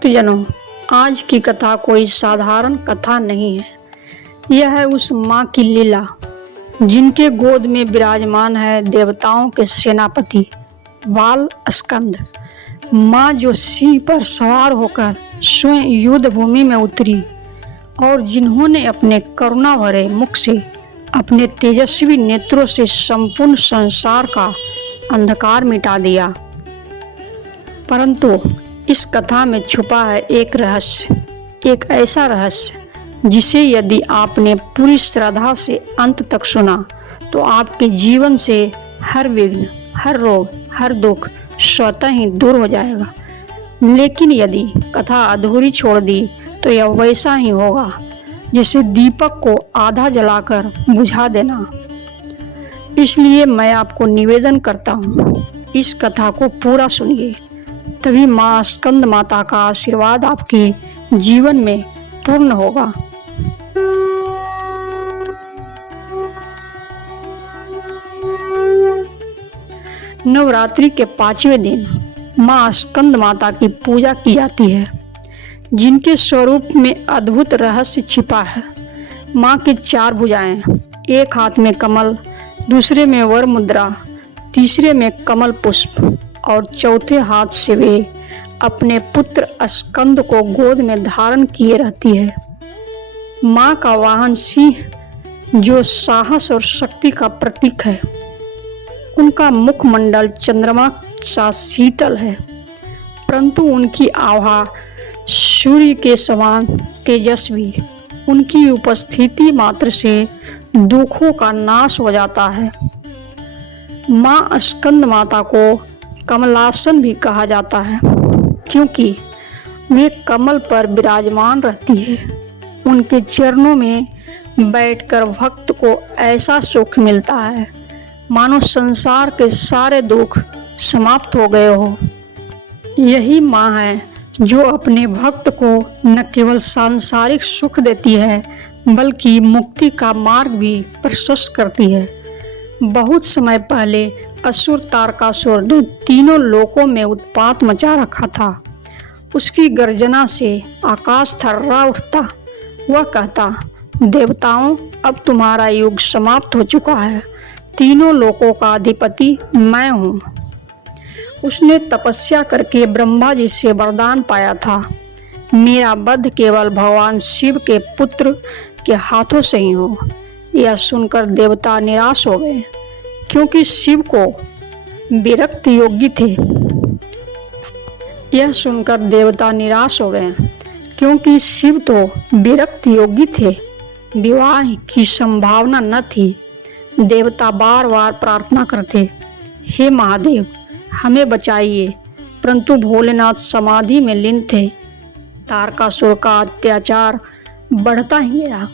भक्तजनों, आज की कथा कोई साधारण कथा नहीं है। यह है उस माँ की लीला जिनके गोद में विराजमान है देवताओं के सेनापति बाल स्कंद। माँ जो सिंह पर सवार होकर स्वयं युद्ध भूमि में उतरी और जिन्होंने अपने करुणा भरे मुख से, अपने तेजस्वी नेत्रों से संपूर्ण संसार का अंधकार मिटा दिया। परंतु इस कथा में छुपा है एक रहस्य, एक ऐसा रहस्य जिसे यदि आपने पूरी श्रद्धा से अंत तक सुना तो आपके जीवन से हर विघ्न, हर रोग, हर दुख स्वतः ही दूर हो जाएगा। लेकिन यदि कथा अधूरी छोड़ दी तो यह वैसा ही होगा जैसे दीपक को आधा जलाकर बुझा देना। इसलिए मैं आपको निवेदन करता हूँ, इस कथा को पूरा सुनिए, तभी माँ स्कंद माता का आशीर्वाद आपके जीवन में पूर्ण होगा। नवरात्रि के 5वें दिन माँ स्कंद माता की पूजा की जाती है, जिनके स्वरूप में अद्भुत रहस्य छिपा है। माँ की 4 भुजाएं, एक हाथ में कमल, दूसरे में वर मुद्रा, तीसरे में कमल पुष्प और चौथे हाथ से वे अपने पुत्र स्कंद को गोद में धारण किए रहती है। माँ का वाहन सिंह जो साहस और शक्ति का प्रतीक है। उनका मुखमंडल चंद्रमा सा शीतल है, परंतु उनकी आभा सूर्य के समान तेजस्वी। उनकी उपस्थिति मात्र से दुखों का नाश हो जाता है। माँ स्कंद माता को कमलासन भी कहा जाता है, क्योंकि वे कमल पर विराजमान रहती है। उनके चरणों में बैठकर भक्त को ऐसा सुख मिलता है मानो संसार के सारे दुख समाप्त हो गए हो। यही माँ है जो अपने भक्त को न केवल सांसारिक सुख देती है बल्कि मुक्ति का मार्ग भी प्रशस्त करती है। बहुत समय पहले असुर तारकासुर ने तीनों लोकों में उत्पात मचा रखा था। उसकी गर्जना से आकाश थर्रा उठता। वह कहता, देवताओं, अब तुम्हारा युग समाप्त हो चुका है। तीनों लोकों का अधिपति मैं हूँ। उसने तपस्या करके ब्रह्मा जी से वरदान पाया था, मेरा वध केवल भगवान शिव के पुत्र के हाथों से ही हो। यह सुनकर देवता निराश हो गए, क्योंकि शिव को विरक्त योगी थे। यह सुनकर देवता निराश हो गए, क्योंकि शिव तो विरक्त योगी थे, विवाह की संभावना न थी। देवता बार बार प्रार्थना करते, हे महादेव, हमें बचाइए, परंतु भोलेनाथ समाधि में लीन थे। तारकासुर का अत्याचार बढ़ता ही गया।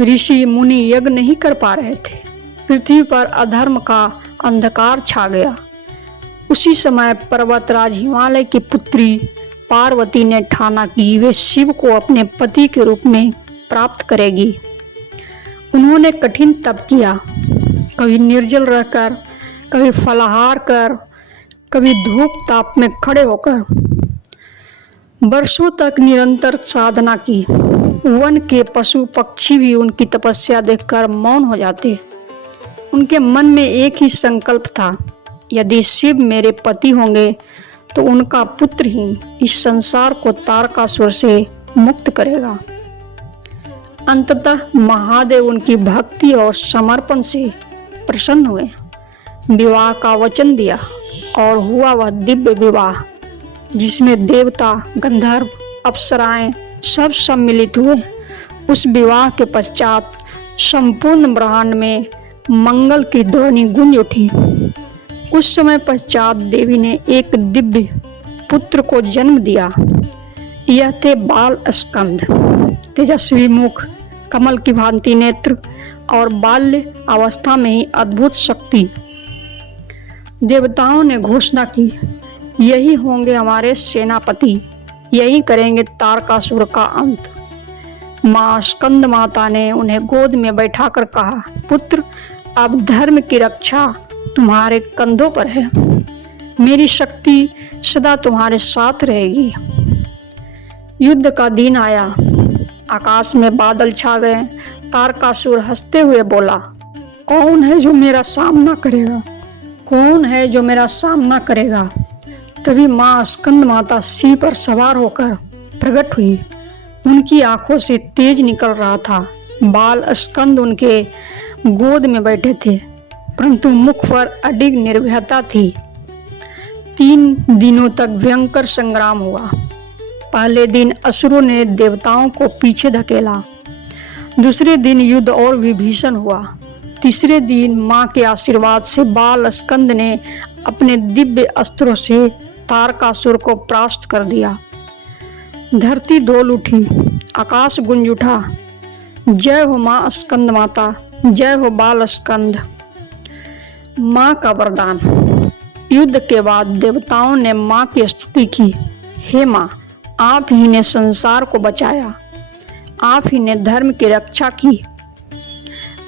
ऋषि मुनि यज्ञ नहीं कर पा रहे थे। पृथ्वी पर अधर्म का अंधकार छा गया। उसी समय पर्वतराज हिमालय की पुत्री पार्वती ने ठाना कि वे शिव को अपने पति के रूप में प्राप्त करेगी। उन्होंने कठिन तप किया, कभी निर्जल रहकर, कभी फलाहार कर, कभी धूप ताप में खड़े होकर। वर्षों तक निरंतर साधना की। वन के पशु पक्षी भी उनकी तपस्या देखकर मौन हो जाते। उनके मन में एक ही संकल्प था, यदि शिव मेरे पति होंगे तो उनका पुत्र ही इस संसार को तारकासुर से मुक्त करेगा। अंततः महादेव उनकी भक्ति और समर्पण से प्रसन्न हुए, विवाह का वचन दिया और हुआ वह दिव्य विवाह, जिसमें देवता, गंधर्व, अप्सराएं सब सम्मिलित हुए। उस विवाह के पश्चात संपूर्ण ब्रह्मांड में मंगल की ध्वनि गूंज उठी। कुछ समय पश्चात देवी ने एक दिव्य पुत्र को जन्म दिया। यह थे बाल स्कंद। तेजस्वी मुख, कमल की भांति नेत्र और बाल्य अवस्था में ही अद्भुत शक्ति। देवताओं ने घोषणा की, यही होंगे हमारे सेनापति, यही करेंगे तारकासुर का अंत। माँ स्कंद माता ने उन्हें गोद में बैठाकर कहा, पुत्र, अब धर्म की रक्षा तुम्हारे कंधों पर है। मेरी शक्ति सदा तुम्हारे साथ रहेगी। युद्ध का दिन आया। आकाश में बादल छा गए। तारकासुर हंसते हुए बोला, कौन है जो मेरा सामना करेगा? कौन है जो मेरा सामना करेगा? तभी माँ स्कंद माता सिंह पर सवार होकर प्रकट हुई। उनकी आंखों से तेज निकल रहा था। बाल स्कंद उनके गोद में बैठे थे, परंतु मुख पर अडिग निर्भयता थी। 3 दिनों तक भयंकर संग्राम हुआ। पहले दिन असुरों ने देवताओं को पीछे धकेला। दूसरे दिन युद्ध और विभीषण हुआ। तीसरे दिन माँ के आशीर्वाद से बाल स्कंद ने अपने दिव्य अस्त्रों से तारकासुर को परास्त कर दिया। धरती डोल उठी, आकाश गूंज उठा। जय हो माँ स्कंद माता, जय हो बाल स्कंद। माँ का वरदान। युद्ध के बाद देवताओं ने माँ की स्तुति की। हे माँ, आप ही ने संसार को बचाया, आप ही ने धर्म की रक्षा की।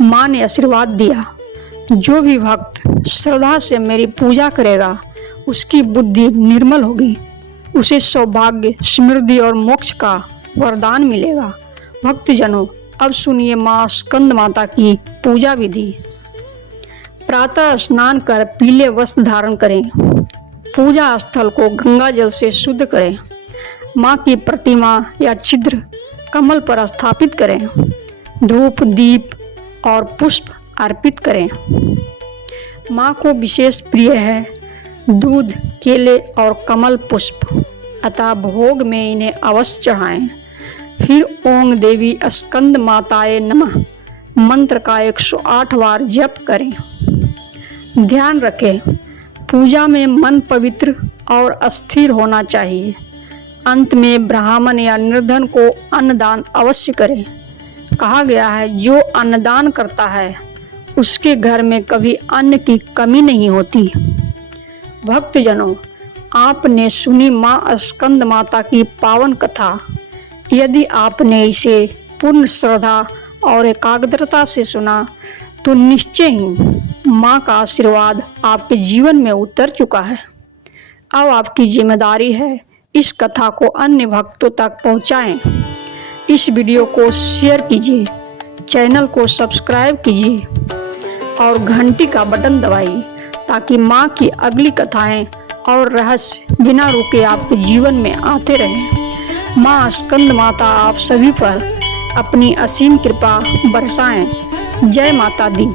माँ ने आशीर्वाद दिया, जो भी भक्त श्रद्धा से मेरी पूजा करेगा उसकी बुद्धि निर्मल होगी, उसे सौभाग्य, समृद्धि और मोक्ष का वरदान मिलेगा। भक्तजनों, अब सुनिए माँ स्कंद माता की पूजा विधि। प्रातः स्नान कर पीले वस्त्र धारण करें। पूजा स्थल को गंगा जल से शुद्ध करें। माँ की प्रतिमा या छिद्र कमल पर स्थापित करें। धूप, दीप और पुष्प अर्पित करें। माँ को विशेष प्रिय है दूध, केले और कमल पुष्प, अतः भोग में इन्हें अवश्य चढ़ाएं। फिर ओम देवी स्कंद माताए नमः मंत्र का 108 बार जप करें। ध्यान रखें, पूजा में मन पवित्र और अस्थिर होना चाहिए। अंत में ब्राह्मण या निर्धन को अन्नदान अवश्य करें। कहा गया है, जो अन्नदान करता है उसके घर में कभी अन्न की कमी नहीं होती। भक्तजनों, आपने सुनी माँ स्कंद माता की पावन कथा। यदि आपने इसे पूर्ण श्रद्धा और एकाग्रता से सुना तो निश्चय ही माँ का आशीर्वाद आपके जीवन में उतर चुका है। अब आपकी जिम्मेदारी है इस कथा को अन्य भक्तों तक पहुँचाएं। इस वीडियो को शेयर कीजिए, चैनल को सब्सक्राइब कीजिए और घंटी का बटन दबाइए ताकि माँ की अगली कथाएं और रहस्य बिना रुके आपके जीवन में आते रहें। माँ स्कंद माता आप सभी पर अपनी असीम कृपा बरसाएं। जय माता दी।